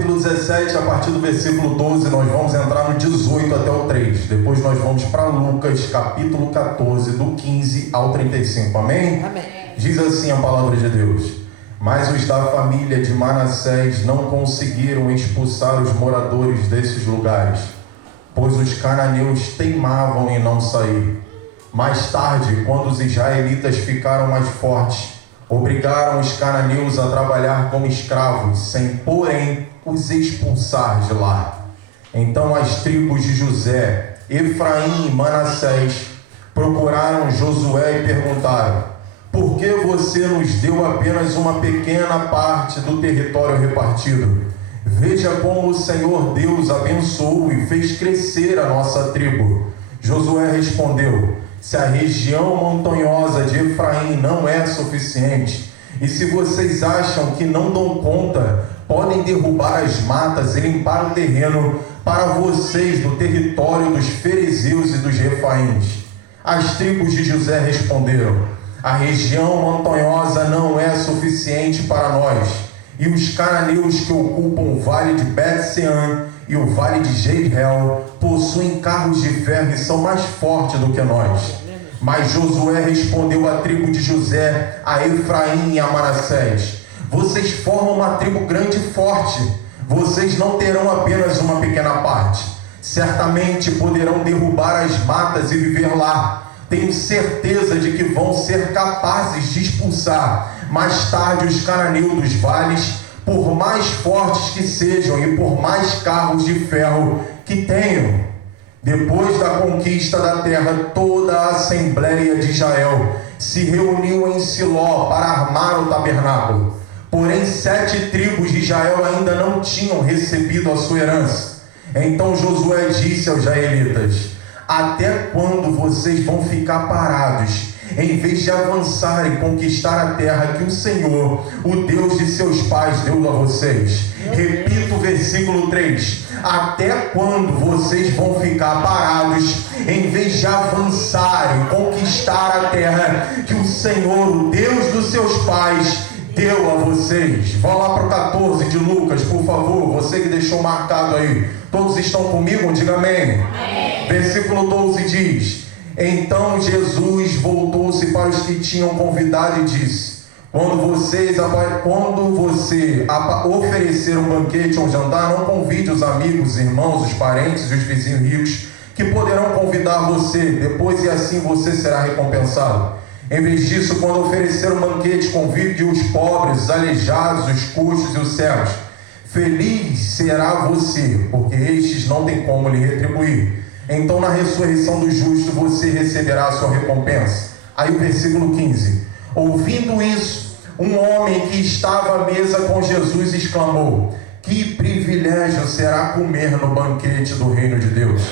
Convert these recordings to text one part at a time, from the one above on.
capítulo 17, a partir do versículo 12, nós vamos entrar no 18 até o 3. Depois nós vamos para Lucas, capítulo 14, do 15 ao 35. Amém? Amém. Diz assim a palavra de Deus: Mas os da família de Manassés não conseguiram expulsar os moradores desses lugares, pois os cananeus teimavam em não sair. Mais tarde, quando os israelitas ficaram mais fortes, obrigaram os cananeus a trabalhar como escravos, sem, porém, os expulsar de lá. Então as tribos de José, Efraim e Manassés procuraram Josué e perguntaram: Por que você nos deu apenas uma pequena parte do território repartido? Veja como o Senhor Deus abençoou e fez crescer a nossa tribo. Josué respondeu: Se a região montanhosa de Efraim não é suficiente, e se vocês acham que não dão conta, podem derrubar as matas e limpar o terreno para vocês do território dos ferezeus e dos refaíns. As tribos de José responderam: A região montanhosa não é suficiente para nós, e os cananeus que ocupam o vale de Bet-Sean e o vale de Jezreel possuem carros de ferro e são mais fortes do que nós. Mas Josué respondeu à tribo de José, a Efraim e a Manassés: Vocês formam uma tribo grande e forte. Vocês não terão apenas uma pequena parte. Certamente poderão derrubar as matas e viver lá. Tenho certeza de que vão ser capazes de expulsar mais tarde os cananeus dos vales, por mais fortes que sejam e por mais carros de ferro que tenham. Depois da conquista da terra, toda a Assembleia de Israel se reuniu em Siló para armar o tabernáculo. Porém, 7 tribos de Israel ainda não tinham recebido a sua herança. Então Josué disse aos israelitas: Até quando vocês vão ficar parados, em vez de avançar e conquistar a terra que o Senhor, o Deus de seus pais, deu a vocês? Repito o versículo 3. Até quando vocês vão ficar parados, em vez de avançar e conquistar a terra que o Senhor, o Deus dos seus pais, deu a vocês? Vá lá para o 14 de Lucas, por favor, você que deixou marcado aí. Todos estão comigo? Diga amém. Amém. Versículo 12 diz: Então Jesus voltou-se para os que tinham convidado e disse: Quando você oferecer um banquete ou um jantar, não convide os amigos, os irmãos, os parentes e os vizinhos ricos, que poderão convidar você depois, e assim você será recompensado. Em vez disso, quando oferecer um banquete, convide os pobres, os aleijados, os coxos e os cegos. Feliz será você, porque estes não têm como lhe retribuir. Então, na ressurreição do justo, você receberá a sua recompensa. Aí o versículo 15. Ouvindo isso, um homem que estava à mesa com Jesus exclamou: Que privilégio será comer no banquete do reino de Deus.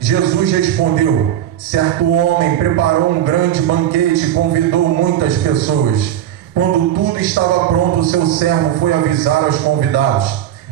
Jesus respondeu: Certo homem preparou um grande banquete e convidou muitas pessoas. Quando tudo estava pronto, o seu servo foi avisar aos convidados: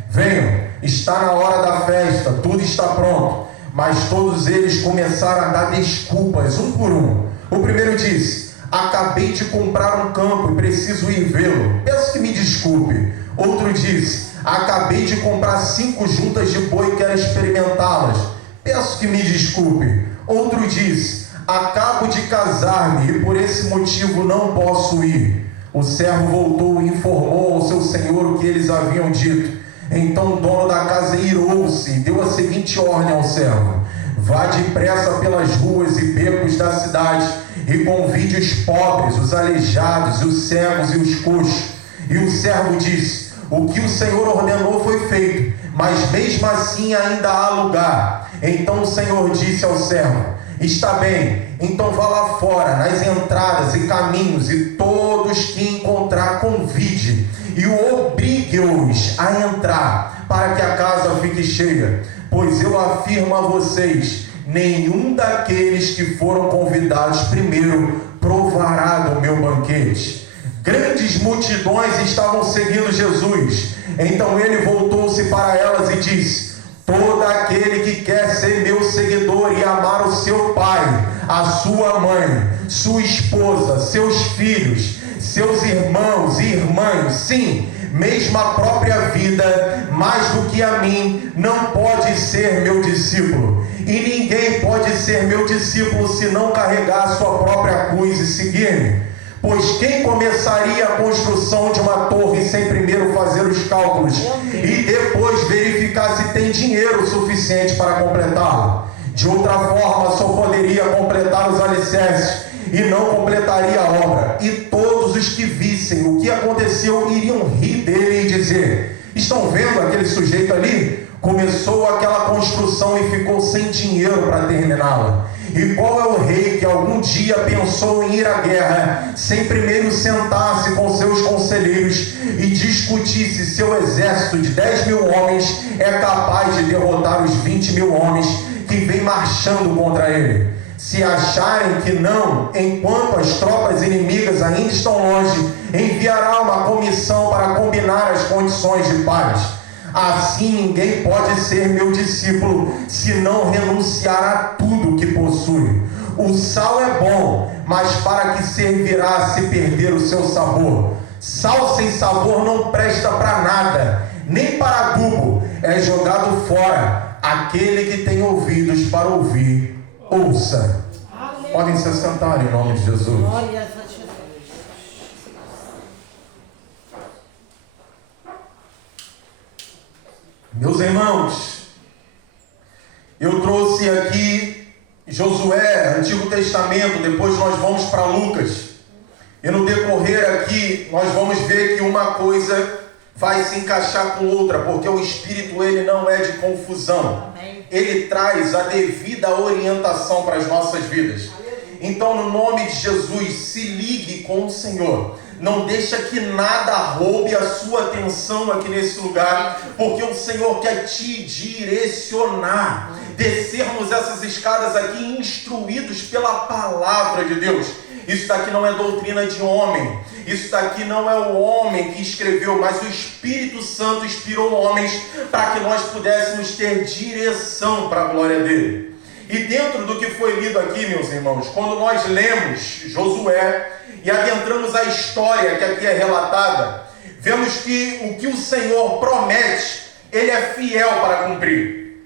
Venham, está na hora da festa, tudo está pronto. Mas todos eles começaram a dar desculpas, um por um. O primeiro disse: Acabei de comprar um campo e preciso ir vê-lo, peço que me desculpe. Outro disse: Acabei de comprar 5 juntas de boi e quero experimentá-las, peço que me desculpe. Outro disse: Acabo de casar-me e por esse motivo não posso ir. O servo voltou e informou ao seu senhor o que eles haviam dito. Então o dono da casa irou-se e deu a seguinte ordem ao servo: Vá depressa pelas ruas e becos da cidade e convide os pobres, os aleijados, os cegos e os coxos. E o servo disse: O que o Senhor ordenou foi feito, mas mesmo assim ainda há lugar. Então o Senhor disse ao servo: Está bem, então vá lá fora, nas entradas e caminhos, e todos que encontrar convide, e obrigue-os a entrar, para que a casa fique cheia. Pois eu afirmo a vocês, nenhum daqueles que foram convidados primeiro provará do meu banquete. Grandes multidões estavam seguindo Jesus. Então ele voltou-se para elas e disse: Todo aquele que quer ser meu seguidor e amar o seu pai, a sua mãe, sua esposa, seus filhos, seus irmãos e irmãs, sim, mesmo a própria vida, mais do que a mim, não pode ser meu discípulo. E ninguém pode ser meu discípulo se não carregar a sua própria cruz e seguir-me. Pois quem começaria a construção de uma torre sem primeiro fazer os cálculos e depois verificar se tem dinheiro suficiente para completá-la? De outra forma, só poderia completar os alicerces e não completaria a obra. E todos os que vissem o que aconteceu iriam rir dele e dizer: estão vendo aquele sujeito ali? Começou aquela construção e ficou sem dinheiro para terminá-la. E qual é o rei que algum dia pensou em ir à guerra, sem primeiro sentar-se com seus conselheiros e discutisse se seu exército de 10.000 homens é capaz de derrotar os 20.000 homens que vem marchando contra ele? Se acharem que não, enquanto as tropas inimigas ainda estão longe, enviará uma comissão para combinar as condições de paz. Assim ninguém pode ser meu discípulo se não renunciar a tudo que possui. O sal é bom, mas para que servirá se perder o seu sabor? Sal sem sabor não presta para nada, nem para adubo, é jogado fora. Aquele que tem ouvidos para ouvir, ouça. Podem se sentar em nome de Jesus. Meus irmãos, eu trouxe aqui Josué, Antigo Testamento, depois nós vamos para Lucas. E no decorrer aqui, nós vamos ver que uma coisa vai se encaixar com outra, porque o Espírito, ele não é de confusão. Ele traz a devida orientação para as nossas vidas. Então, no nome de Jesus, se ligue com o Senhor. Não deixa que nada roube a sua atenção aqui nesse lugar, porque o Senhor quer te direcionar. Descermos essas escadas aqui instruídos pela palavra de Deus. Isso daqui não é doutrina de homem. Isso daqui não é o homem que escreveu, mas o Espírito Santo inspirou homens para que nós pudéssemos ter direção para a glória dele. E dentro do que foi lido aqui, meus irmãos, quando nós lemos Josué e adentramos a história que aqui é relatada, vemos que o que o Senhor promete, Ele é fiel para cumprir.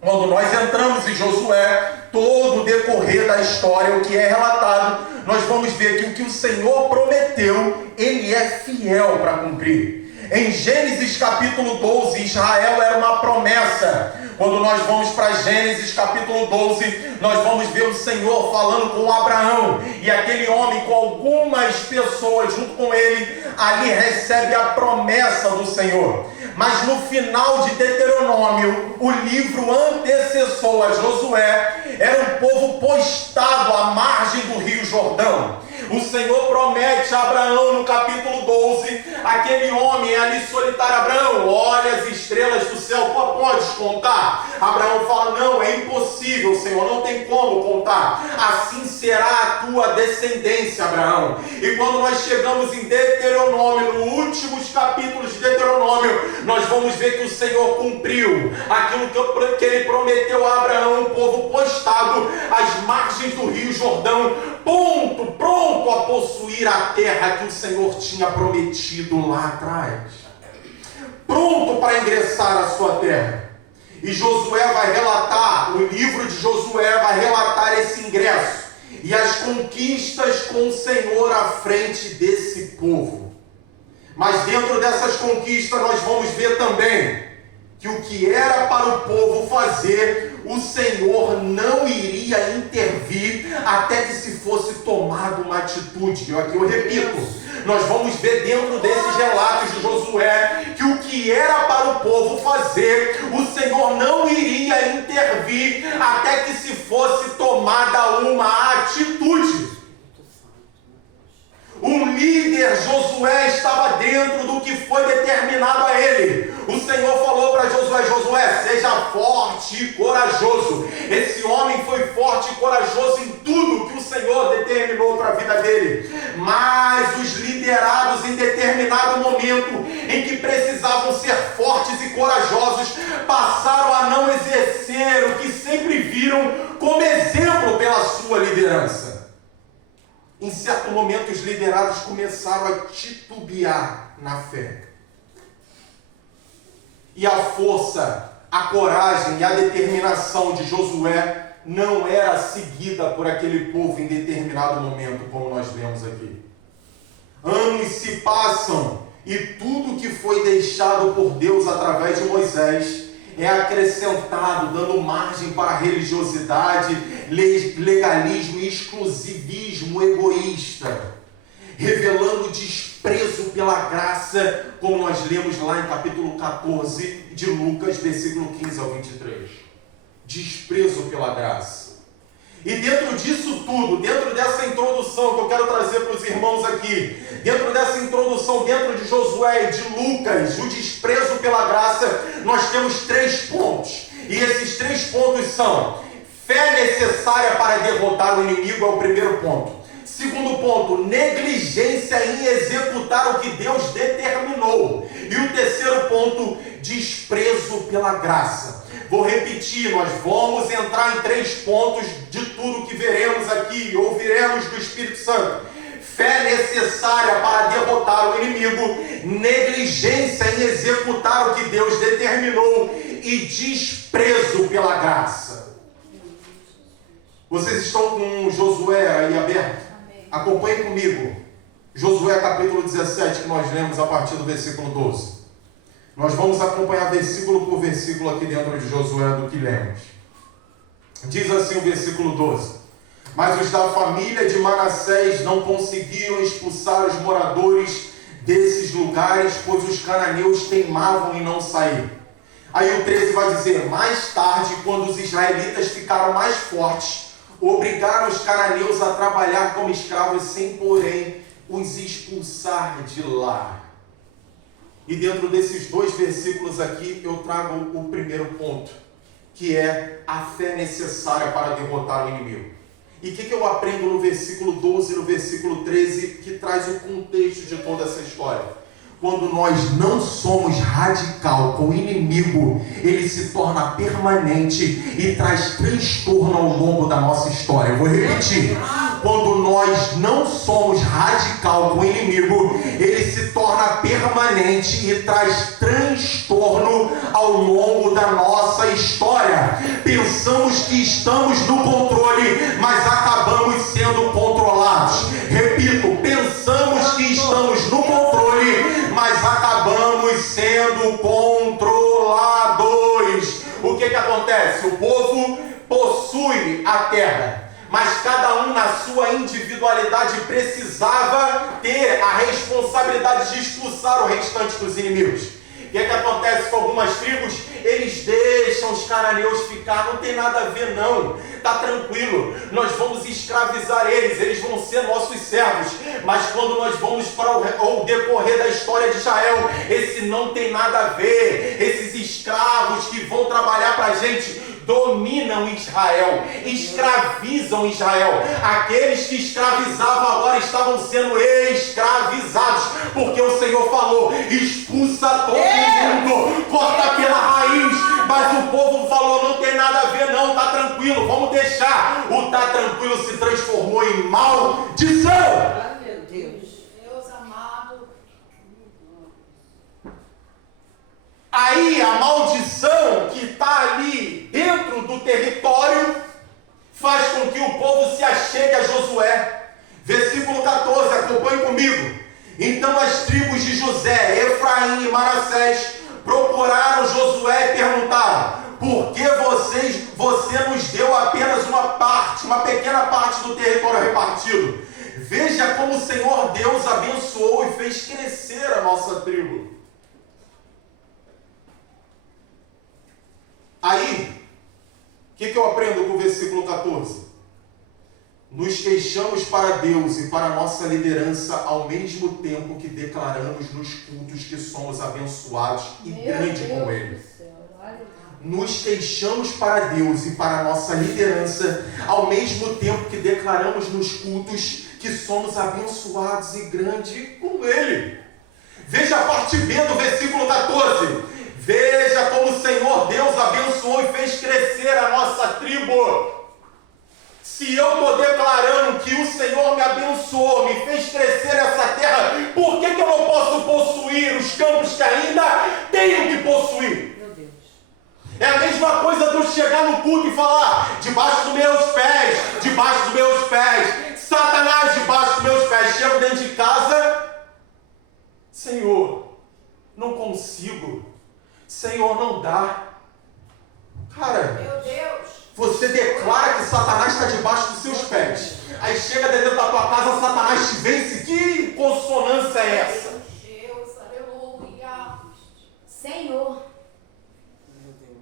Quando nós entramos em Josué, todo o decorrer da história, o que é relatado, nós vamos ver que o que o Senhor prometeu, Ele é fiel para cumprir. Em Gênesis capítulo 12, Israel era uma promessa. Quando nós vamos para Gênesis capítulo 12, nós vamos ver o Senhor falando com Abraão. E aquele homem com algumas pessoas junto com ele, ali recebe a promessa do Senhor. Mas no final de Deuteronômio, o livro antecessor a Josué, era um povo postado à margem do rio Jordão. O Senhor promete a Abraão no capítulo 12, aquele homem ali solitário: Abraão, olha as estrelas do céu, tu podes contar? Abraão fala: não, é impossível, Senhor, não tem como contar. Assim será a tua descendência, Abraão. E quando nós chegamos em Deuteronômio, nos últimos capítulos de Deuteronômio, nós vamos ver que o Senhor cumpriu aquilo que ele prometeu a Abraão, um povo postado às margens do rio Jordão, pronto a possuir a terra que o Senhor tinha prometido lá atrás, pronto para ingressar à sua terra. E Josué vai relatar, o livro de Josué vai relatar esse ingresso e as conquistas com o Senhor à frente desse povo. Mas dentro dessas conquistas nós vamos ver também que o que era para o povo fazer, o Senhor não iria intervir até que se fosse tomada uma atitude. Aqui eu repito, nós vamos ver dentro desses relatos de Josué que o que era para o povo fazer, o Senhor não iria intervir até que se fosse tomada uma atitude. Um líder, Josué, estava dentro do que foi determinado a ele. O Senhor falou para Josué: Josué, seja forte e corajoso. Esse homem foi forte e corajoso em tudo que o Senhor determinou para a vida dele. Mas os liderados, em determinado momento em que precisavam ser fortes e corajosos, passaram a não exercer o que sempre viram como exemplo pela sua liderança. Em certo momento, os liderados começaram a titubear na fé. E a força, a coragem e a determinação de Josué não era seguida por aquele povo em determinado momento, como nós lemos aqui. Anos se passam e tudo que foi deixado por Deus através de Moisés é acrescentado, dando margem para religiosidade, legalismo e exclusivismo egoísta, revelando desprezo pela graça, como nós lemos lá em capítulo 14 de Lucas, versículo 15 ao 23. Desprezo pela graça. E dentro disso tudo, dentro dessa introdução que eu quero trazer para os irmãos aqui, dentro dessa introdução, dentro de Josué e de Lucas, o desprezo pela graça, nós temos 3 pontos. E esses 3 pontos são: fé necessária para derrotar o inimigo, é o primeiro ponto. Segundo ponto, negligência em executar o que Deus determinou. E o terceiro ponto, desprezo pela graça. Vou repetir, nós vamos entrar em 3 pontos de tudo que veremos aqui, ouviremos do Espírito Santo. Fé necessária para derrotar o inimigo, negligência em executar o que Deus determinou e desprezo pela graça. Vocês estão com Josué aí aberto? Acompanhem comigo. Josué capítulo 17, que nós lemos a partir do versículo 12. Nós vamos acompanhar versículo por versículo aqui dentro de Josué do que lemos. Diz assim o versículo 12: mas os da família de Manassés não conseguiram expulsar os moradores desses lugares, pois os cananeus teimavam em não sair. Aí o 13 vai dizer: mais tarde, quando os israelitas ficaram mais fortes, obrigaram os cananeus a trabalhar como escravos, sem, porém, os expulsar de lá. E dentro desses 2 versículos aqui, eu trago o primeiro ponto, que é a fé necessária para derrotar o inimigo. E o que eu aprendo no versículo 12 e no versículo 13, que traz o contexto de toda essa história? Quando nós não somos radical com o inimigo, ele se torna permanente e traz transtorno ao longo da nossa história. Eu vou repetir. Quando nós não somos radical com o inimigo, ele se torna permanente e traz transtorno ao longo da nossa história. Pensamos que estamos no controle, mas acabamos sendo controlados. Repito, pensamos que estamos no controle, mas acabamos sendo controlados. O que acontece? O povo possui a terra, mas cada um na sua individualidade precisava ter a responsabilidade de expulsar o restante dos inimigos. O que acontece com algumas tribos? Eles deixam os cananeus ficar, não tem nada a ver não, está tranquilo, nós vamos escravizar eles, eles vão ser nossos servos. Mas quando nós vamos para o decorrer da história de Israel, esse não tem nada a ver. Esses escravos que vão trabalhar para a gente dominam Israel, escravizam Israel. Aqueles que escravizavam agora estavam sendo escravizados, porque o Senhor falou: expulsa todo mundo, corta pela raiz. Mas o povo falou: não tem nada a ver não, tá tranquilo, vamos deixar. O tá tranquilo se transformou em maldição. Meu Deus. Deus amado. Aí a maldição que está ali dentro do território faz com que o povo se achegue a Josué. Versículo 14, acompanhe comigo. Então as tribos de José, Efraim e Manassés procuraram Josué e perguntaram: por que você nos deu apenas uma pequena parte do território repartido? Veja como o Senhor Deus abençoou e fez crescer a nossa tribo. Aí, o que eu aprendo com o versículo 14? Nos queixamos para Deus e para a nossa liderança ao mesmo tempo que declaramos nos cultos que somos abençoados e grande com Ele. Nos queixamos para Deus e para a nossa liderança ao mesmo tempo que declaramos nos cultos que somos abençoados e grande com Ele. Veja a parte B do versículo 14. Veja como o Senhor Deus abençoou e fez crescer a nossa tribo. Se eu estou declarando que o Senhor me abençoou, me fez crescer nessa terra, por que eu não posso possuir os campos que ainda tenho que possuir? Meu Deus. É a mesma coisa de eu chegar no culto e falar, debaixo dos meus pés, Satanás debaixo dos meus pés. Chego dentro de casa, Senhor, não consigo, Senhor, não dá. Cara, Meu Deus. você declara que Satanás está debaixo dos seus pés. Aí chega dentro da tua casa, Satanás te vence. Que consonância é essa? Deus, aleluia. Senhor. Meu Deus.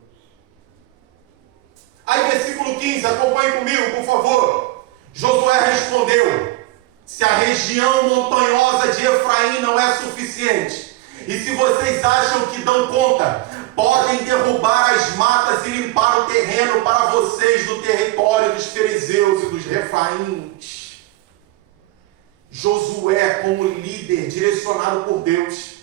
Aí versículo 15, acompanhe comigo, por favor. Josué respondeu: se a região montanhosa de Efraim não é suficiente, e se vocês acham que dão conta, podem derrubar as matas e limpar o terreno para vocês do território dos fariseus e dos refaíns. Josué, como líder direcionado por Deus,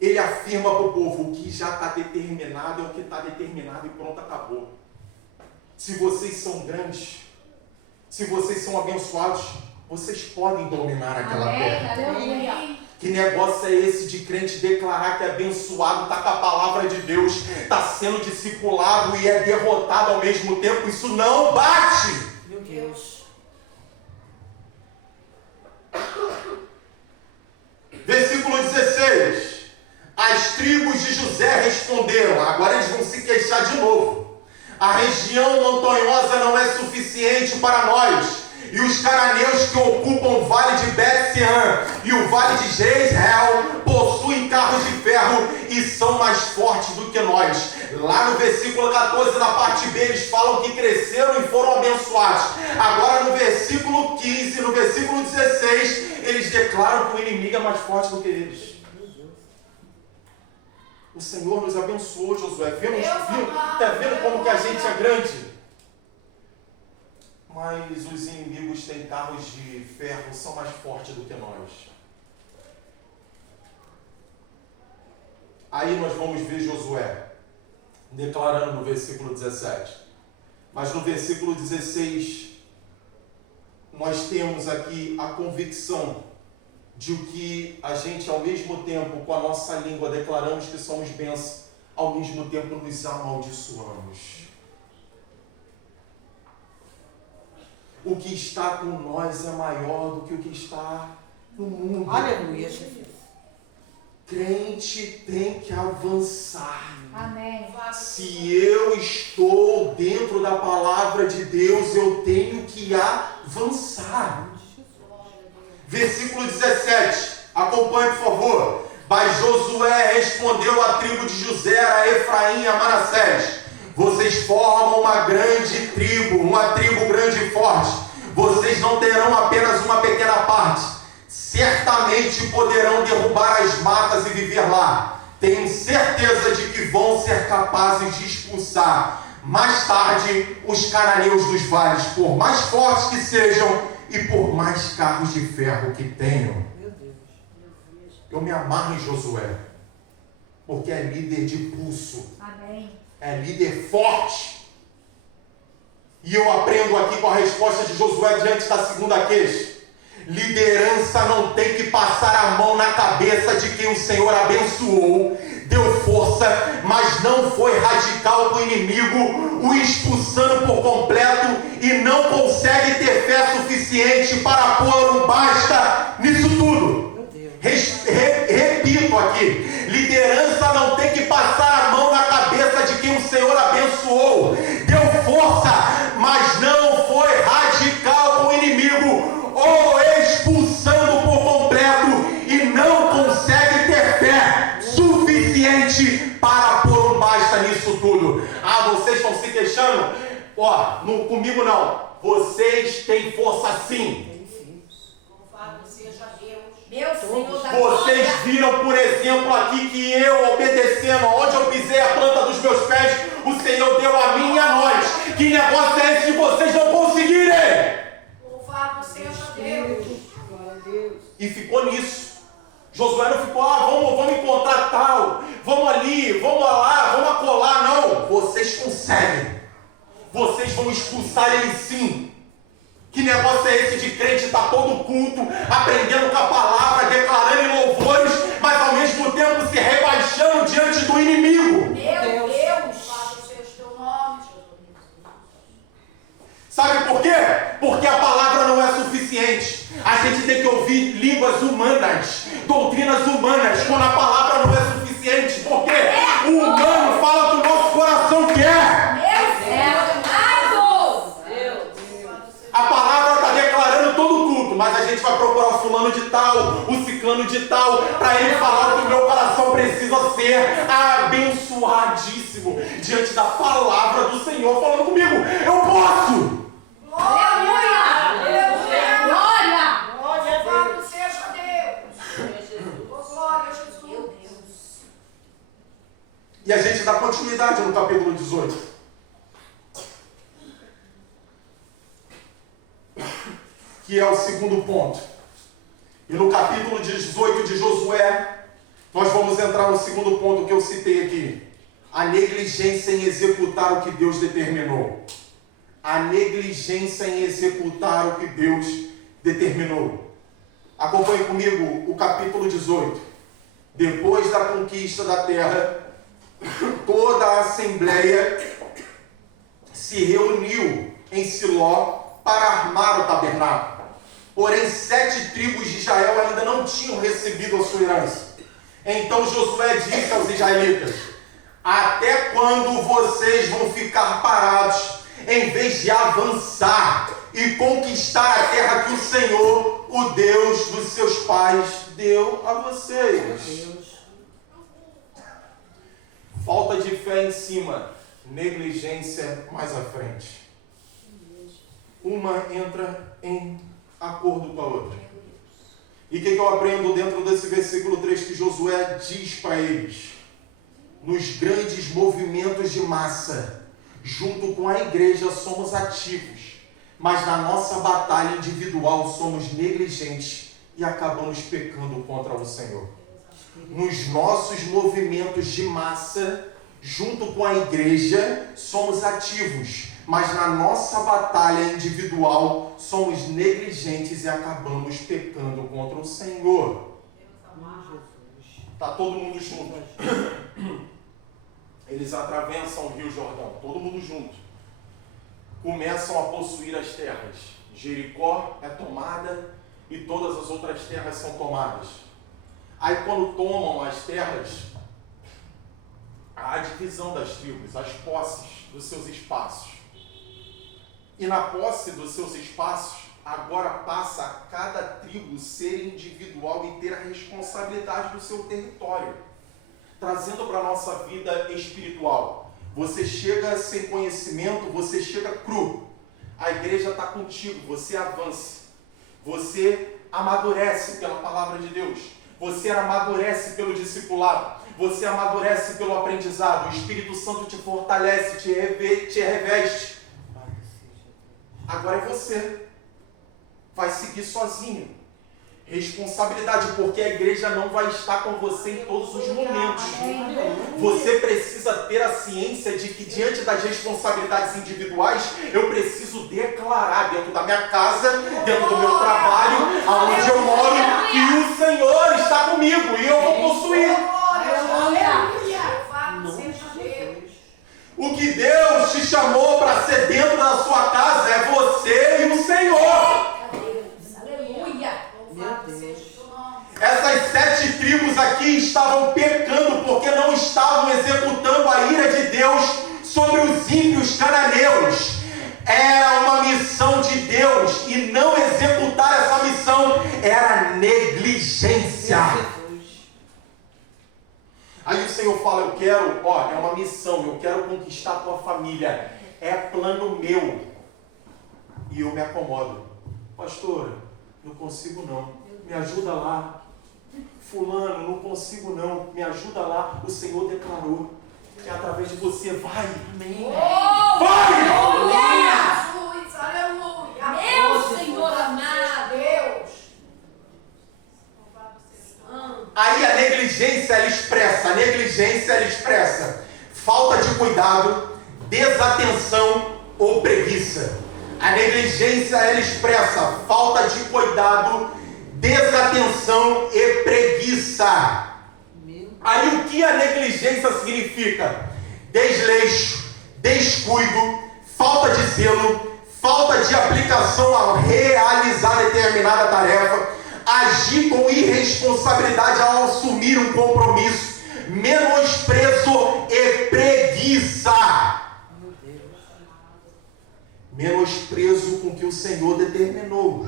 ele afirma para o povo: o que já está determinado é o que está determinado e pronto, acabou. Se vocês são grandes, se vocês são abençoados, vocês podem dominar aquela terra. Aleluia. Que negócio é esse de crente declarar que é abençoado, está com a palavra de Deus, está sendo discipulado e é derrotado ao mesmo tempo? Isso não bate! Meu Deus. Versículo 16. As tribos de José responderam, agora eles vão se queixar de novo. A região montanhosa não é suficiente para nós, e os cananeus que ocupam o vale de Bet-Sean e o vale de Jezreel possuem carros de ferro e são mais fortes do que nós. Lá no versículo 14, na parte B, eles falam que cresceram e foram abençoados. Agora no versículo 15, no versículo 16, eles declaram que o inimigo é mais forte do que eles. O Senhor nos abençoou, Josué. Está vendo como que a gente é grande? Mas os inimigos têm carros de ferro, são mais fortes do que nós. Aí nós vamos ver Josué declarando no versículo 17. Mas no versículo 16, nós temos aqui a convicção de que a gente, ao mesmo tempo, com a nossa língua, declaramos que somos bênçãos, ao mesmo tempo nos amaldiçoamos. O que está com nós é maior do que o que está no mundo. Aleluia, Jesus. Crente tem que avançar. Amém. Se eu estou dentro da palavra de Deus, eu tenho que avançar. Versículo 17, acompanhe por favor. Mas Josué respondeu à tribo de José, a Efraim e a Manassés: vocês formam uma grande tribo, uma tribo grande e forte. Vocês não terão apenas uma pequena parte. Certamente poderão derrubar as matas e viver lá. Tenho certeza de que vão ser capazes de expulsar mais tarde os cananeus dos vales, por mais fortes que sejam e por mais carros de ferro que tenham. Meu Deus. Eu me amarro em Josué, porque é líder de pulso. Amém. É líder forte. E eu aprendo aqui com a resposta de Josué diante da segunda queixa. Liderança não tem que passar a mão na cabeça de quem o Senhor abençoou, deu força, mas não foi radical com o inimigo, o expulsando por completo, e não consegue ter fé suficiente para pôr um basta nisso tudo. Repito aqui, liderança não tem que passar a mão na cabeça de quem o Senhor abençoou, deu força, mas não foi radical com o inimigo, ou expulsando por completo, e não consegue ter fé suficiente para pôr um basta nisso tudo. Ah, vocês estão se queixando? Ó, comigo não. Vocês têm força sim. Louvado seja Deus. Meu Senhor da Vocês glória. viram, por exemplo, aqui que eu, obedecendo, onde eu pisei a planta dos meus pés, o Senhor deu a mim e a nós. Que negócio é esse de vocês não conseguirem? Louvado seja Deus. Glória a Deus. E ficou nisso. Josué não ficou, vamos encontrar tal, vamos ali, vamos lá, vamos acolá. Não, vocês conseguem. Vocês vão expulsar ele sim. Que negócio é esse de crente estar todo culto, aprendendo com a palavra, declarando em louvores, mas ao mesmo tempo se rebaixando diante do inimigo? Meu Deus, louvado seja o teu nome, Jesus. Sabe por quê? Porque a palavra não é suficiente. A gente tem que ouvir línguas humanas, doutrinas humanas, quando a palavra não é suficiente. Por quê? O humano fala o que o nosso coração quer. A palavra está declarando todo o culto, mas a gente vai procurar o fulano de tal, o ciclano de tal, para ele falar que o meu coração precisa ser abençoadíssimo diante da palavra do Senhor falando comigo. Eu posso! Glória! Glória! Louvado seja Deus! Glória a Jesus! E a gente dá continuidade no capítulo 18. Que é o segundo ponto. E no capítulo 18 de Josué, nós vamos entrar no segundo ponto que eu citei aqui. A negligência em executar o que Deus determinou. A negligência em executar o que Deus determinou. Acompanhe comigo o capítulo 18. Depois da conquista da terra, toda a assembleia se reuniu em Siló para armar o tabernáculo. Porém, 7 tribos de Israel ainda não tinham recebido a sua herança. Então Josué disse aos israelitas: até quando vocês vão ficar parados, em vez de avançar e conquistar a terra que o Senhor, o Deus dos seus pais, deu a vocês? Falta de fé em cima, negligência mais à frente. Uma entra em acordo com a outra. E o que eu aprendo dentro desse versículo 3 que Josué diz para eles? Nos grandes movimentos de massa, junto com a igreja somos ativos, mas na nossa batalha individual somos negligentes e acabamos pecando contra o Senhor. Nos nossos movimentos de massa, junto com a igreja, somos ativos, mas na nossa batalha individual somos negligentes e acabamos pecando contra o Senhor. Está todo mundo junto. Eles atravessam o Rio Jordão, todo mundo junto. Começam a possuir as terras. Jericó é tomada e todas as outras terras são tomadas. Aí quando tomam as terras, há a divisão das tribos, as posses dos seus espaços. E na posse dos seus espaços, agora passa a cada tribo ser individual e ter a responsabilidade do seu território. Trazendo para a nossa vida espiritual. Você chega sem conhecimento, você chega cru. A igreja está contigo, você avança. Você amadurece pela palavra de Deus. Você amadurece pelo discipulado. Você amadurece pelo aprendizado. O Espírito Santo te fortalece, te reveste. Agora é você. Vai seguir sozinho. Responsabilidade, porque a igreja não vai estar com você em todos os momentos. Você precisa ter a ciência de que diante das responsabilidades individuais, eu preciso declarar dentro da minha casa, dentro do meu trabalho, aonde eu moro, que o Senhor está comigo e eu vou possuir. O que Deus te chamou para ser dentro da sua casa é você e o Senhor. Essas 7 tribos aqui estavam pecando porque não estavam executando a ira de Deus sobre os ímpios cananeus. Era uma missão de Deus e não executar essa missão era negligência. Aí o Senhor fala, eu quero, é uma missão, eu quero conquistar a tua família. É plano meu. E eu me acomodo. Pastora, não consigo não. Me ajuda lá. Fulano, não consigo não. Me ajuda lá. O Senhor declarou que através de você vai. Amém. Vai! Aleluia! Jesus, aleluia! Meu Senhor amado! Deus! Aí a negligência ela expressa falta de cuidado, desatenção ou preguiça. A negligência, ela expressa falta de cuidado, desatenção e preguiça. Aí o que a negligência significa? Desleixo, descuido, falta de zelo, falta de aplicação a realizar determinada tarefa, agir com irresponsabilidade ao assumir um compromisso, menosprezo e preguiça. Menosprezo com o que o Senhor determinou,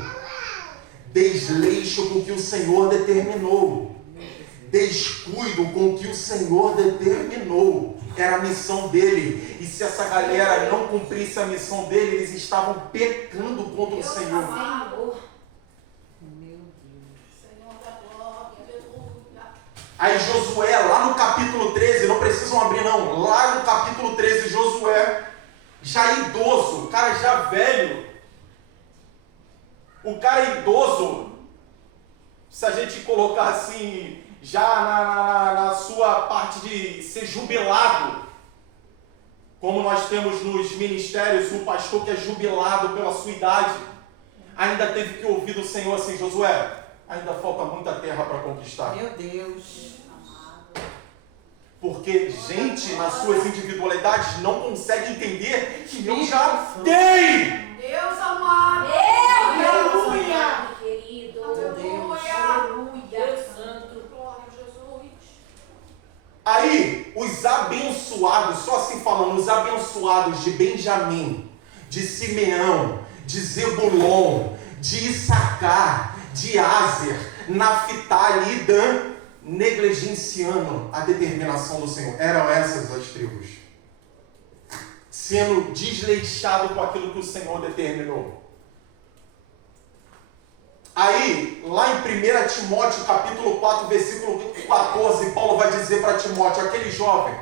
desleixo com o que o Senhor determinou, descuido com o que o Senhor determinou. Era a missão dele, e se essa galera não cumprisse a missão dele, eles estavam pecando contra o Senhor. Aí Josué, lá no capítulo 13, não precisam abrir não, lá no capítulo 13, Josué, já idoso, o cara já velho, o cara idoso, se a gente colocar assim, já na sua parte de ser jubilado, como nós temos nos ministérios, o pastor que é jubilado pela sua idade, ainda teve que ouvir do Senhor assim: Josué, ainda falta muita terra para conquistar. Meu Deus. Porque gente, nas suas individualidades, não consegue entender que eu já tenho. Deus amado. Aleluia, querido. Aleluia. Deus santo. Glória a Jesus. Aí, os abençoados, só assim falando, os abençoados de Benjamim, de Simeão, de Zebulon, de Issacar, de Áser, Naphtali e Dan, negligenciando a determinação do Senhor. Eram essas as tribos, sendo desleixado com aquilo que o Senhor determinou. Aí, lá em 1 Timóteo, capítulo 4, versículo 14, Paulo vai dizer para Timóteo, aquele jovem,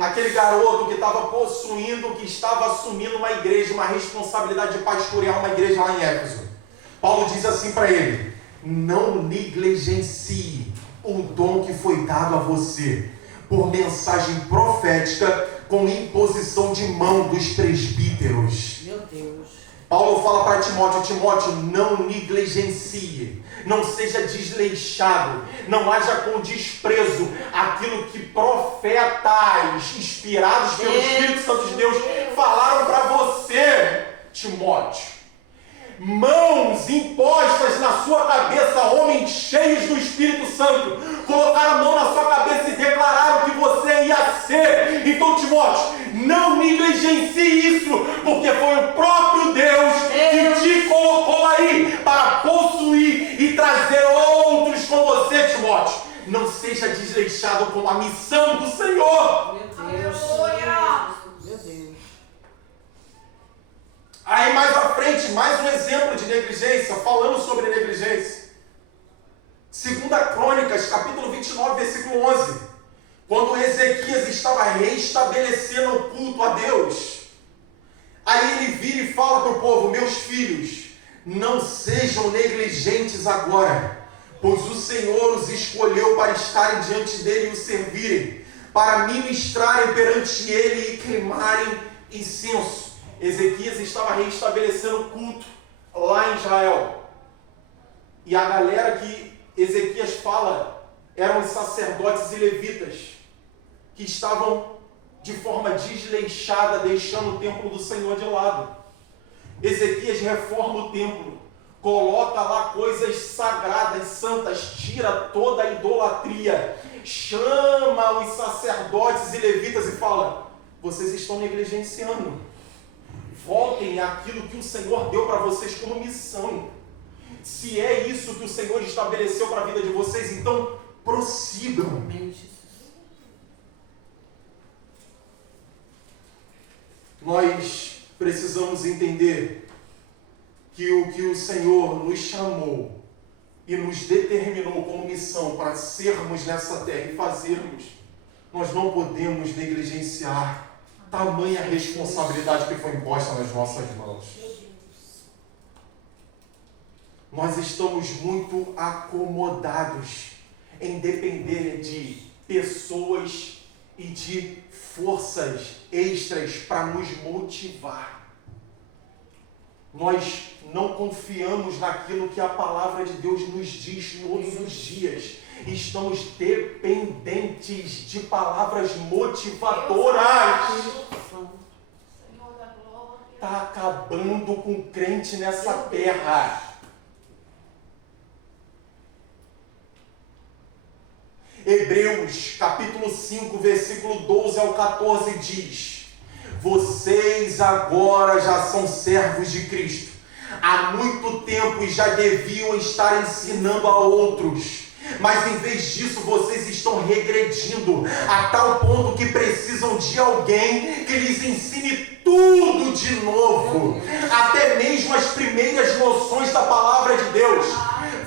aquele garoto que estava possuindo, que estava assumindo uma igreja, uma responsabilidade de pastorear uma igreja lá em Éfeso. Paulo diz assim para ele: não negligencie o dom que foi dado a você por mensagem profética com imposição de mão dos presbíteros. Meu Deus. Paulo fala para Timóteo: Timóteo, não negligencie, não seja desleixado, não haja com desprezo aquilo que profetas inspirados pelo Espírito Santo de Deus falaram para você, Timóteo. Mãos impostas na sua cabeça, homens cheios do Espírito Santo, colocaram a mão na sua cabeça e declararam que você ia ser. Então, Timóteo, não negligencie isso, porque foi o próprio Deus que te colocou aí para possuir e trazer outros com você, Timóteo. Não seja desleixado com a missão do Senhor. Meu Deus. Aleluia. Meu Deus. Aí mais à frente, mais um exemplo de negligência, falando sobre negligência. 2 Crônicas, capítulo 29, versículo 11. Quando Ezequias estava restabelecendo o culto a Deus, aí ele vira e fala para o povo: meus filhos, não sejam negligentes agora, pois o Senhor os escolheu para estarem diante dele e o servirem, para ministrarem perante ele e queimarem incenso. Ezequias estava restabelecendo o culto lá em Israel. E a galera que Ezequias fala eram os sacerdotes e levitas, que estavam de forma desleixada, deixando o templo do Senhor de lado. Ezequias reforma o templo, coloca lá coisas sagradas, santas, tira toda a idolatria, chama os sacerdotes e levitas e fala: vocês estão negligenciando. Voltem àquilo que o Senhor deu para vocês como missão. Se é isso que o Senhor estabeleceu para a vida de vocês, então prossigam. Nós precisamos entender que o que o Senhor nos chamou e nos determinou como missão para sermos nessa terra e fazermos, nós não podemos negligenciar tamanha responsabilidade que foi imposta nas nossas mãos. Nós estamos muito acomodados em depender de pessoas e de forças extras para nos motivar. nós não confiamos naquilo que a palavra de Deus nos diz todos os dias. Estamos dependentes de palavras motivadoras. Senhor da glória. Está acabando com o crente nessa terra. Hebreus, capítulo 5, versículo 12 ao 14 diz: vocês agora já são servos de Cristo. Há muito tempo já deviam estar ensinando a outros. Mas em vez disso, vocês estão regredindo a tal ponto que precisam de alguém que lhes ensine tudo de novo, até mesmo as primeiras noções da palavra de Deus.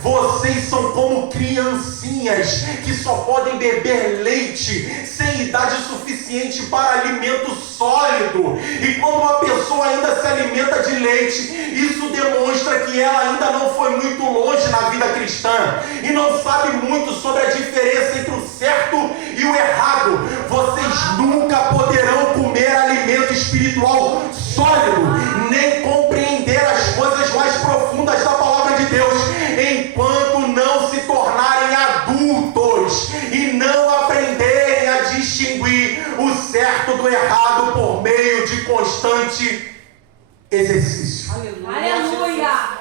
Vocês são como criancinhas que só podem beber leite sem idade suficiente para alimento sólido. E quando uma pessoa ainda se alimenta de leite, isso demonstra que ela ainda não foi muito longe na vida cristã e não sabe muito sobre a diferença entre o certo e o errado. Vocês nunca poderão comer alimento espiritual sólido, nem compreender as coisas mais profundas da palavra de Deus, enquanto não se tornarem adultos e não aprenderem a distinguir o certo do errado por meio de constante exercício. Aleluia.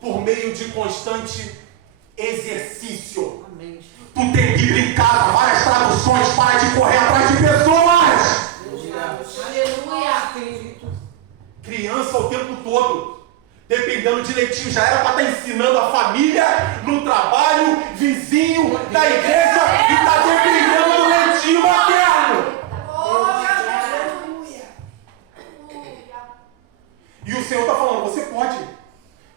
Por meio de constante exercício. Amém. Tu tem Bíblia em casa, várias traduções, para de correr atrás de pessoas. Aleluia. Criança o tempo todo, dependendo de leitinho, já era para estar ensinando a família, no trabalho, vizinho, da igreja, e está dependendo do leitinho materno. Aleluia. E o Senhor está falando, você pode,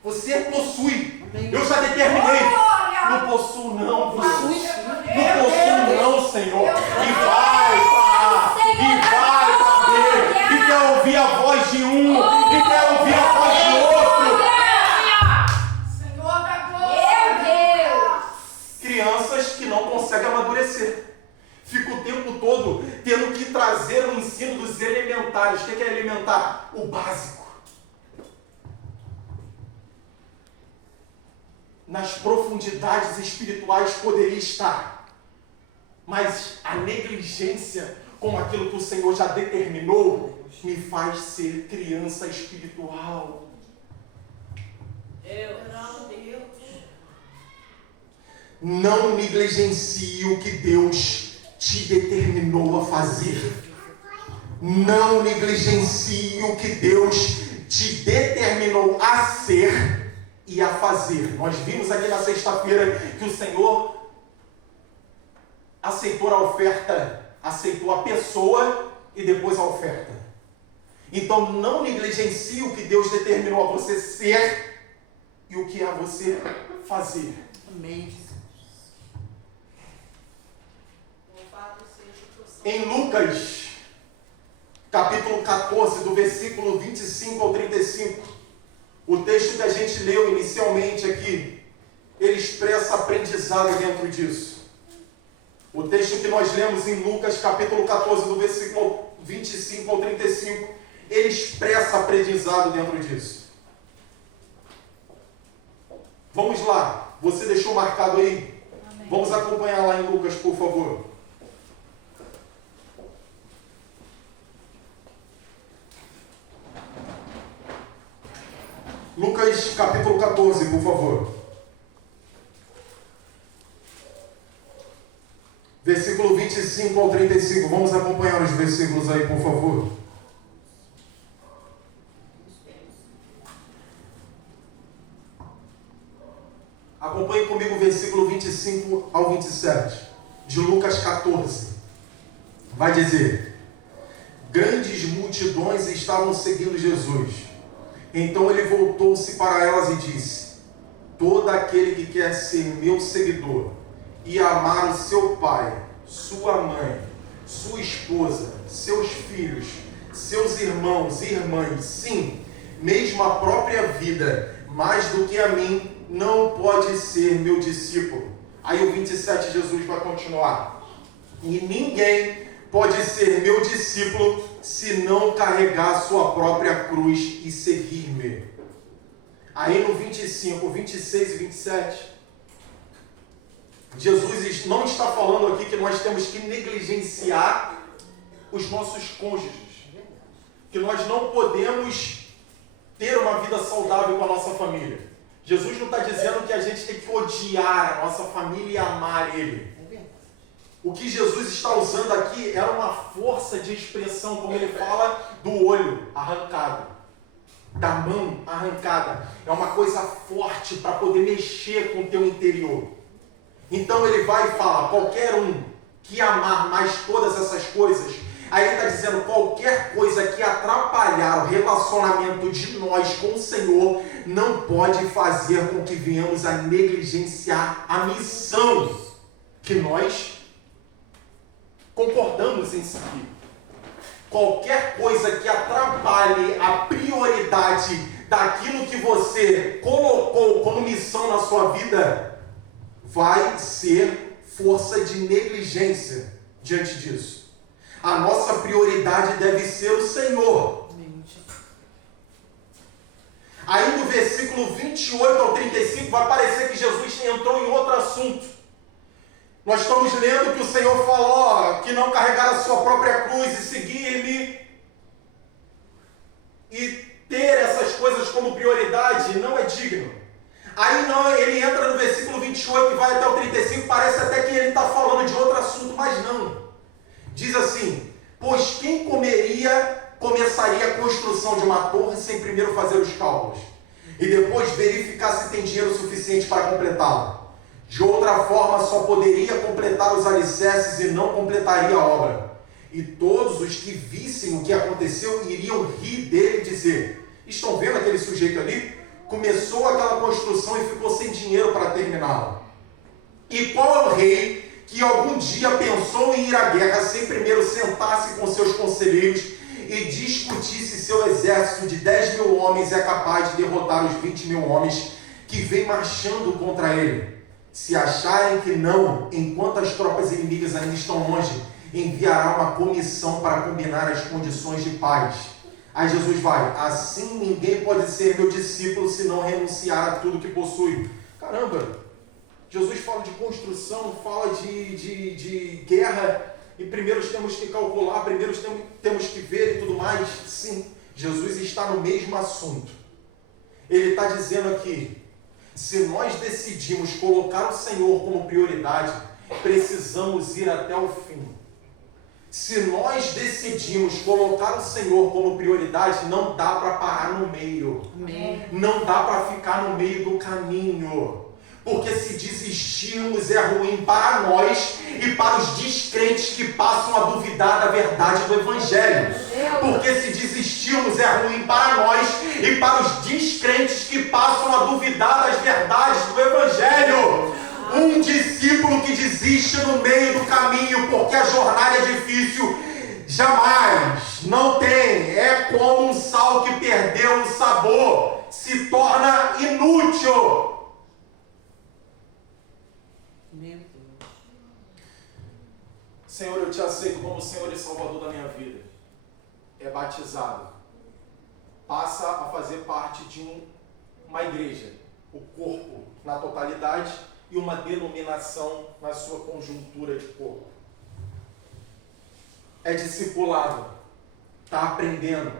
você possui. Eu já determinei. Não possuo não, possui. Não possuo não, Senhor. E vai para A, e vai para B, e quer ouvir a voz de um, e quer ouvir a voz de outro. Senhor da glória. Crianças que não conseguem amadurecer. Fica o tempo todo tendo que trazer o ensino dos elementares. O que é elementar? O básico. Nas profundidades espirituais poderia estar, mas a negligência com aquilo que o Senhor já determinou me faz ser criança espiritual. Não negligencie o que Deus te determinou a fazer. Não negligencie o que Deus te determinou a ser e a fazer. Nós vimos aqui na sexta-feira que o Senhor aceitou a oferta, aceitou a pessoa e depois a oferta. Então não negligencie o que Deus determinou a você ser e o que é a você fazer. Amém. Em Lucas, capítulo 14, do versículo 25 ao 35, o texto que a gente leu inicialmente aqui, ele expressa aprendizado dentro disso. O texto que nós lemos em Lucas, capítulo 14, do versículo 25 ao 35, ele expressa aprendizado dentro disso. Vamos lá, você deixou marcado aí? Amém. Vamos acompanhar lá em Lucas, por favor. Lucas capítulo 14, por favor. Versículo 25 ao 35. Vamos acompanhar os versículos aí, por favor. Acompanhe comigo o versículo 25 ao 27. De Lucas 14. Vai dizer: grandes multidões estavam seguindo Jesus. Então ele voltou-se para elas e disse: todo aquele que quer ser meu seguidor e amar o seu pai, sua mãe, sua esposa, seus filhos, seus irmãos e irmãs, sim, mesmo a própria vida, mais do que a mim, não pode ser meu discípulo. Aí o 27 Jesus vai continuar: e ninguém pode ser meu discípulo se não carregar sua própria cruz e seguir-me? Aí no 25, 26 e 27, Jesus não está falando aqui que nós temos que negligenciar os nossos cônjuges, que nós não podemos ter uma vida saudável com a nossa família. Jesus não está dizendo que a gente tem que odiar a nossa família e amar ele. O que Jesus está usando aqui é uma força de expressão, como ele fala, do olho arrancado, da mão arrancada. É uma coisa forte para poder mexer com o teu interior. Então ele vai e fala, qualquer um que amar mais todas essas coisas, aí ele está dizendo, qualquer coisa que atrapalhar o relacionamento de nós com o Senhor, não pode fazer com que venhamos a negligenciar a missão que nós concordamos em seguir. Qualquer coisa que atrapalhe a prioridade daquilo que você colocou como missão na sua vida, vai ser força de negligência diante disso. A nossa prioridade deve ser o Senhor. Aí no versículo 28 ao 35 vai parecer que Jesus entrou em outro assunto. Nós estamos lendo que o Senhor falou que não carregar a sua própria cruz e seguir-me e ter essas coisas como prioridade não é digno. Aí não, ele entra no versículo 28 e vai até o 35, parece até que ele está falando de outro assunto, mas não. Diz assim, pois quem começaria a construção de uma torre sem primeiro fazer os cálculos e depois verificar se tem dinheiro suficiente para completá-la? De outra forma, só poderia completar os alicerces e não completaria a obra. E todos os que vissem o que aconteceu iriam rir dele e dizer, estão vendo aquele sujeito ali? Começou aquela construção e ficou sem dinheiro para terminá-la. E qual é o rei que algum dia pensou em ir à guerra sem primeiro sentar-se com seus conselheiros e discutisse seu exército de 10 mil homens é capaz de derrotar os 20 mil homens que vêm marchando contra ele? Se acharem que não, enquanto as tropas inimigas ainda estão longe, enviará uma comissão para combinar as condições de paz. Aí Jesus vai, assim ninguém pode ser meu discípulo se não renunciar a tudo que possui. Caramba, Jesus fala de construção, fala de guerra, e primeiro temos que calcular, primeiro temos que ver e tudo mais. Sim, Jesus está no mesmo assunto. Ele está dizendo aqui, se nós decidimos colocar o Senhor como prioridade, precisamos ir até o fim. Se nós decidimos colocar o Senhor como prioridade, não dá para parar no meio. Amém. Não dá para ficar no meio do caminho. Porque se desistirmos é ruim para nós e para os descrentes que passam a duvidar da verdade do Evangelho. Porque se desistirmos é ruim para nós e para os descrentes que passam a duvidar das verdades do Evangelho. Um discípulo que desiste no meio do caminho porque a jornada é difícil, jamais, não tem. É como um sal que perdeu o sabor, se torna inútil. Meu Deus. Senhor, eu te aceito como Senhor e Salvador da minha vida. É batizado. Passa a fazer parte de uma igreja, o corpo na totalidade e uma denominação na sua conjuntura de corpo. É discipulado, está aprendendo.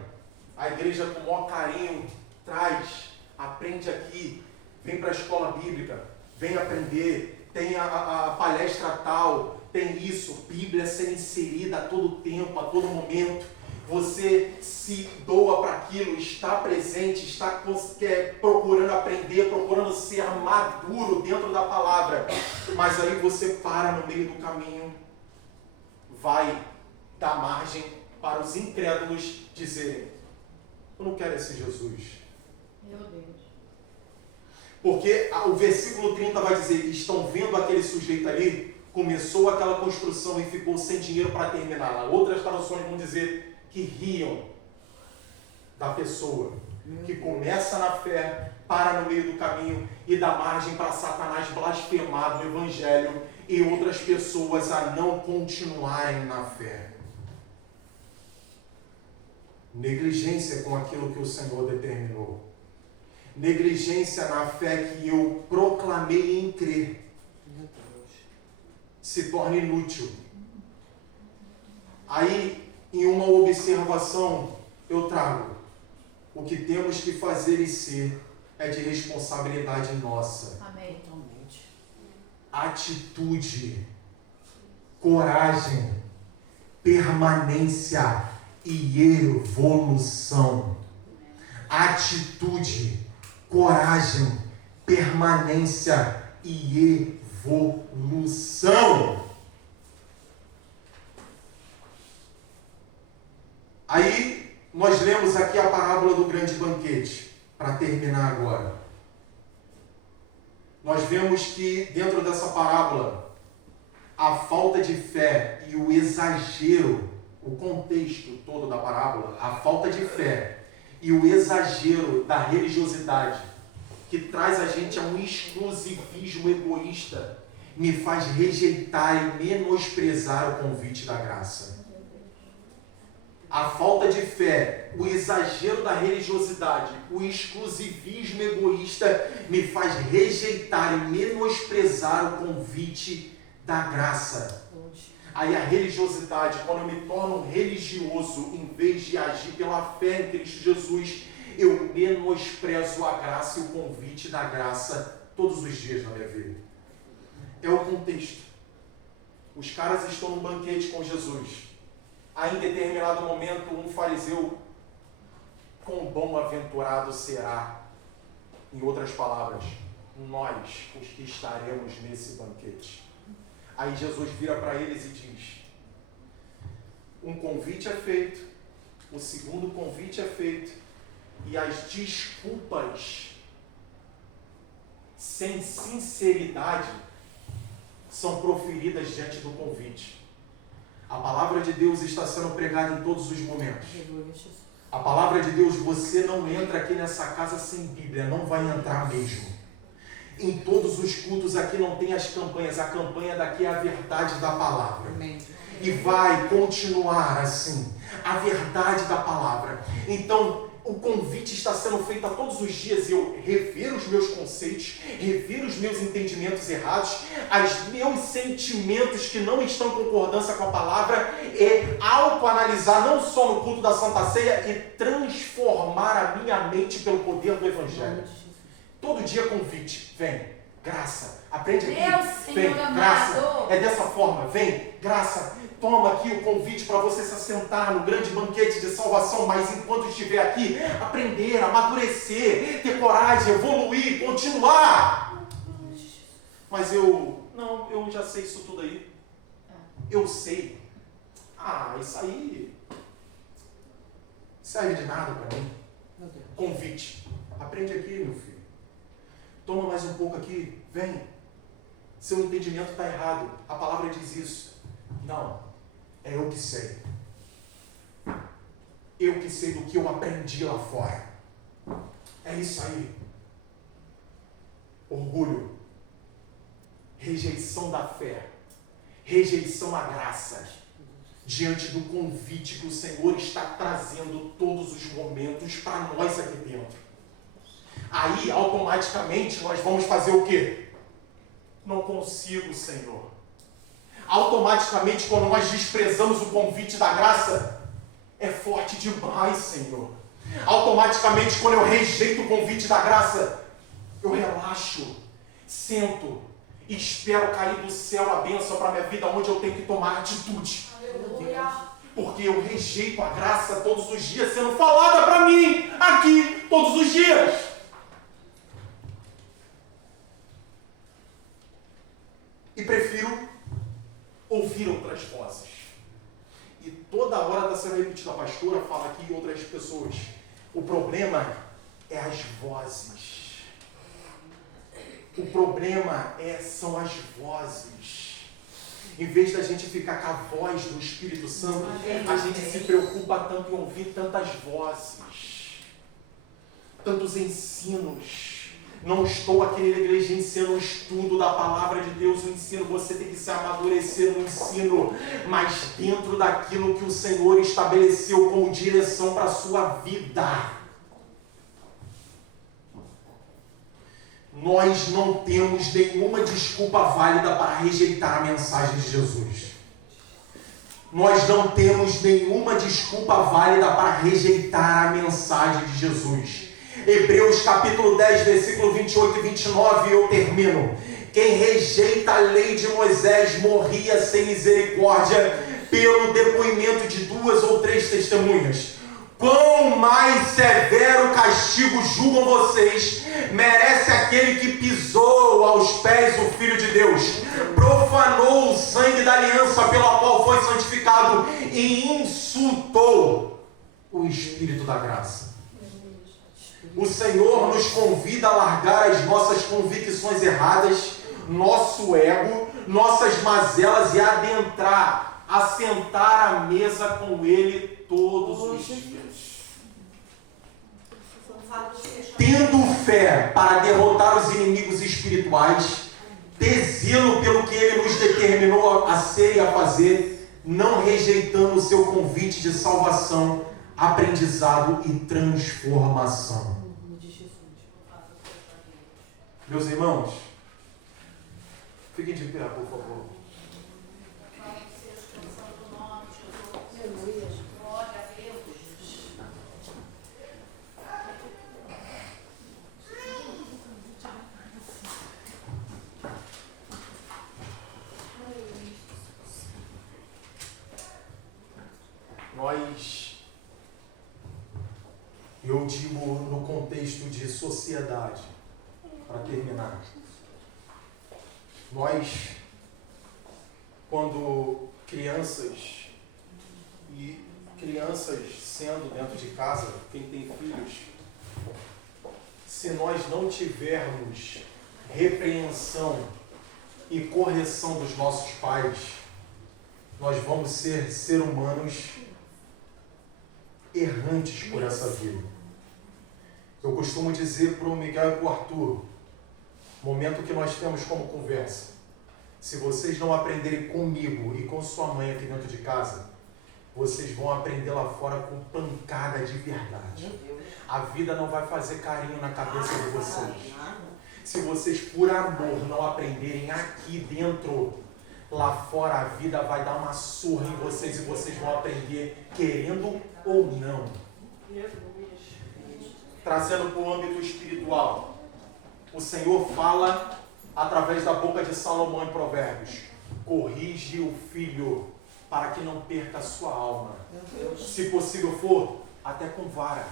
A igreja com o maior carinho traz, aprende aqui, vem para a escola bíblica, vem aprender. Tem a palestra tal, tem isso, Bíblia sendo inserida a todo tempo, a todo momento. Você se doa para aquilo, está presente, está procurando aprender, procurando ser maduro dentro da palavra. Mas aí você para no meio do caminho, vai dar margem para os incrédulos dizerem, eu não quero esse Jesus. Meu Deus. Porque o versículo 30 vai dizer, estão vendo aquele sujeito ali, começou aquela construção e ficou sem dinheiro para terminá-la. Outras traduções vão dizer que riam da pessoa, que começa na fé, para no meio do caminho e dá margem para Satanás blasfemar no Evangelho e outras pessoas a não continuarem na fé. negligência com aquilo que o Senhor determinou, negligência na fé que eu proclamei em crer, Meu Deus. se torna inútil. Aí, em uma observação, eu trago: o que temos que fazer e ser é de responsabilidade nossa. Amém. Totalmente. Atitude, coragem, permanência e evolução. Atitude, coragem, permanência e evolução. Aí nós lemos aqui a parábola do grande banquete, para terminar agora. Nós vemos que dentro dessa parábola, a falta de fé e o exagero, o contexto todo da parábola, a falta de fé e o exagero da religiosidade, que traz a gente a um exclusivismo egoísta, me faz rejeitar e menosprezar o convite da graça. A falta de fé, o exagero da religiosidade, o exclusivismo egoísta me faz rejeitar e menosprezar o convite da graça. Aí a religiosidade, quando eu me torno um religioso, em vez de agir pela fé em Cristo Jesus, eu menosprezo a graça e o convite da graça todos os dias na minha vida. É o contexto. Os caras estão num banquete com Jesus. Aí, em determinado momento, um fariseu, quão bom-aventurado será, em outras palavras, nós, os que estaremos nesse banquete. Aí Jesus vira para eles e diz: um convite é feito, o segundo convite é feito, e as desculpas sem sinceridade são proferidas diante do convite. A palavra de Deus está sendo pregada em todos os momentos. A palavra de Deus, você não entra aqui nessa casa sem Bíblia, não vai entrar mesmo. Em todos os cultos aqui não tem as campanhas, a campanha daqui é a verdade da palavra. Amém. E vai continuar assim, a verdade da palavra. Então, o convite está sendo feito a todos os dias, eu rever os meus conceitos, rever os meus entendimentos errados, os meus sentimentos que não estão em concordância com a palavra, e autoanalisar não só no culto da Santa Ceia, e transformar a minha mente pelo poder do Evangelho. Todo dia convite, vem, graça, aprende aqui, Deus, vem, Senhor graça, amado. é dessa forma, vem, graça, toma aqui o convite para você se assentar no grande banquete de salvação, mas enquanto estiver aqui, aprender, amadurecer, ter coragem, evoluir, continuar. Mas eu já sei isso tudo aí, eu sei, isso aí serve de nada para mim. Meu Deus. Convite, aprende aqui, meu filho. Toma mais um pouco aqui, vem. Seu entendimento está errado. A palavra diz isso. Não, é eu que sei. Eu que sei do que eu aprendi lá fora. É isso aí. Orgulho, rejeição da fé, rejeição à graça, diante do convite que o Senhor está trazendo todos os momentos para nós aqui dentro. Aí, automaticamente, nós vamos fazer o quê? Não consigo, Senhor. Automaticamente, quando nós desprezamos o convite da graça, é forte demais, Senhor. Automaticamente, quando eu rejeito o convite da graça, eu relaxo, sento e espero cair do céu a bênção para a minha vida, onde eu tenho que tomar atitude. Aleluia. Porque eu rejeito a graça todos os dias sendo falada para mim, aqui, todos os dias. E prefiro ouvir outras vozes. E toda hora está sendo repetida. A pastora fala aqui e outras pessoas. O problema é as vozes. O problema são as vozes. Em vez da gente ficar com a voz do Espírito Santo, a gente se preocupa tanto em ouvir tantas vozes, tantos ensinos, Não estou aqui na igreja ensinando o estudo da palavra de Deus, o ensino, você tem que se amadurecer no ensino, mas dentro daquilo que o Senhor estabeleceu como direção para a sua vida. Nós não temos nenhuma desculpa válida para rejeitar a mensagem de Jesus. Nós não temos nenhuma desculpa válida para rejeitar a mensagem de Jesus. Hebreus capítulo 10, versículo 28 e 29, eu termino. Quem rejeita a lei de Moisés morria sem misericórdia pelo depoimento de 2 ou 3 testemunhas. Quão mais severo castigo julgam vocês, merece aquele que pisou aos pés o Filho de Deus, profanou o sangue da aliança pela qual foi santificado e insultou o Espírito da graça. O Senhor nos convida a largar as nossas convicções erradas, nosso ego, nossas mazelas e adentrar, assentar à mesa com Ele todos os dias. Tendo fé para derrotar os inimigos espirituais, ter zelo pelo que Ele nos determinou a ser e a fazer, não rejeitando o seu convite de salvação, aprendizado e transformação. Meus irmãos, fiquem de pé, por favor. Eu digo no contexto de sociedade, para terminar. Nós, quando crianças sendo dentro de casa, quem tem filhos, se nós não tivermos repreensão e correção dos nossos pais, nós vamos ser seres humanos errantes por essa vida. Eu costumo dizer para o Miguel e para o Arthur, momento que nós temos como conversa, se vocês não aprenderem comigo e com sua mãe aqui dentro de casa, vocês vão aprender lá fora com pancada de verdade. A vida não vai fazer carinho na cabeça de vocês. Se vocês por amor não aprenderem aqui dentro, lá fora a vida vai dar uma surra em vocês e vocês vão aprender querendo ou não. Trazendo para o âmbito espiritual, o Senhor fala através da boca de Salomão em Provérbios: corrige o filho para que não perca a sua alma. Se possível for, até com vara,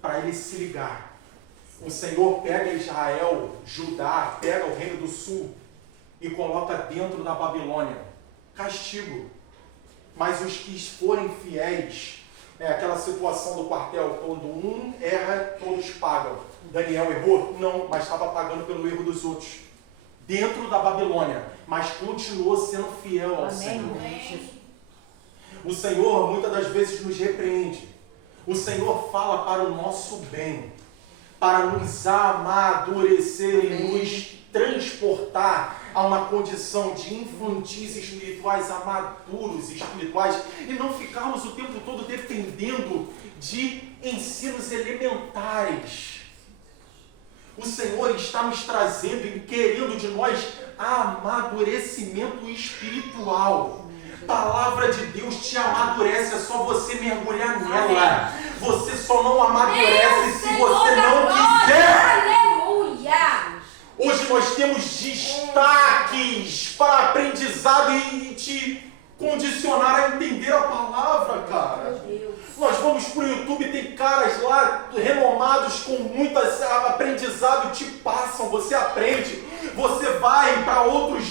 para ele se ligar. O Senhor pega Israel, Judá, pega o reino do sul e coloca dentro da Babilônia. Castigo. Mas os que forem fiéis, aquela situação do quartel, quando um erra, todos pagam. Daniel errou? Não, mas estava pagando pelo erro dos outros. Dentro da Babilônia, mas continuou sendo fiel ao Senhor. O Senhor muitas das vezes nos repreende. O Senhor fala para o nosso bem, para nos amadurecer e nos transportar a uma condição de infantis espirituais, a maduros espirituais, e não ficarmos o tempo todo dependendo de ensinos elementares. O Senhor está nos trazendo e querendo de nós amadurecimento espiritual. Palavra de Deus te amadurece, é só você mergulhar nela. Você só não amadurece se você não quiser. Aleluia! Hoje nós temos destaques para aprendizado e te condicionar a entender a palavra, cara. Nós vamos para o YouTube, tem caras lá renomados com muito aprendizado, te passam, você aprende. Você vai para outros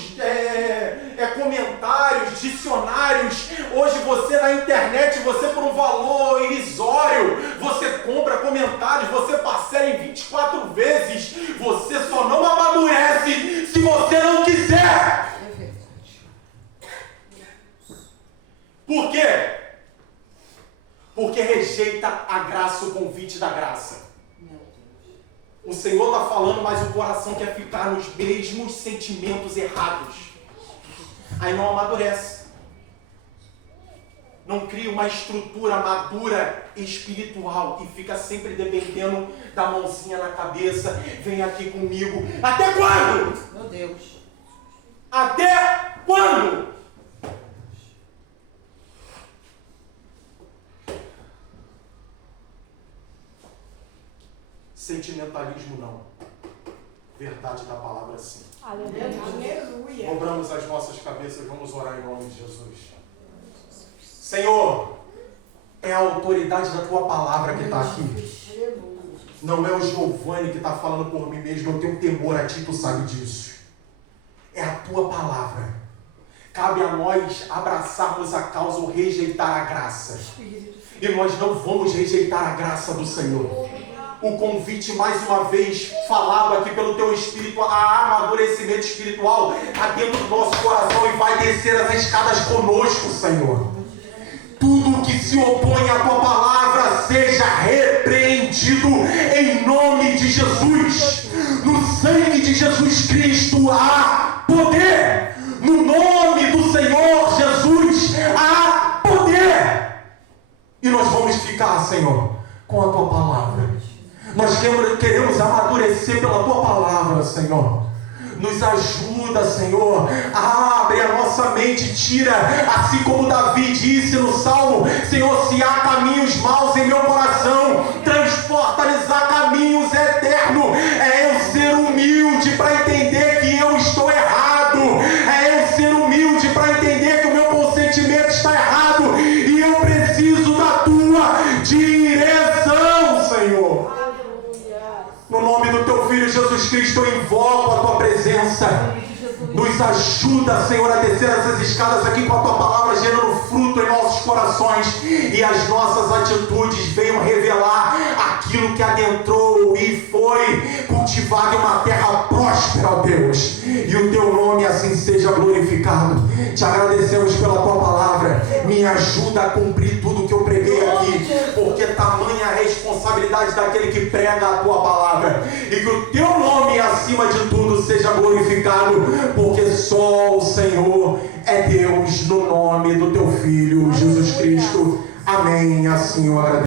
comentários, dicionários. Hoje você na internet, você por um valor irrisório, você compra comentários, você parcela em 24 vezes. Você só não amadurece se você não quiser. Por quê? Porque rejeita a graça, o convite da graça. O Senhor está falando, mas o coração quer ficar nos mesmos sentimentos errados. Aí não amadurece. Não cria uma estrutura madura espiritual e fica sempre dependendo da mãozinha na cabeça. Vem aqui comigo. Até quando? Meu Deus. Até quando? Sentimentalismo não. Verdade da palavra sim. Aleluia. Dobramos as nossas cabeças, vamos orar em nome de Jesus. Senhor, é a autoridade da tua palavra que está aqui. Não é o Giovanni que está falando por mim mesmo, eu tenho temor a ti, tu sabe disso. É a tua palavra. Cabe a nós abraçarmos a causa ou rejeitar a graça. E nós não vamos rejeitar a graça do Senhor. O convite, mais uma vez, falado aqui pelo teu Espírito, a amadurecimento espiritual, está dentro do nosso coração e vai descer as escadas conosco, Senhor. Tudo que se opõe à tua palavra seja repreendido em nome de Jesus. No sangue de Jesus Cristo há poder. No nome do Senhor Jesus há poder. E nós vamos ficar, Senhor, com a tua palavra. Nós queremos amadurecer pela tua palavra, Senhor. Nos ajuda, Senhor. Abre a nossa mente, tira, assim como Davi disse no Salmo: Senhor, se há caminhos maus em meu coração, transporta-lhes a caminhos eternos. É eu ser humilde para entender que eu estou errado. É eu ser humilde para entender que o meu consentimento está errado. E eu preciso da tua direção, Senhor. No nome do teu Filho Jesus Cristo, eu invoco a tua presença. Nos ajuda, Senhor, a descer essas escadas aqui com a tua palavra, gerando fruto em nossos corações. E as nossas atitudes venham revelar aquilo que adentrou e foi cultivado em uma terra próspera, ó Deus. E o teu nome assim seja glorificado. Te agradecemos pela tua palavra. Me ajuda a cumprir tudo que eu preguei aqui, porque tamanha a responsabilidade daquele que prega a tua palavra. E que o teu nome, acima de tudo, seja glorificado, porque só o Senhor é Deus, no nome do teu Filho Jesus Cristo. Amém. Assim eu agradeço.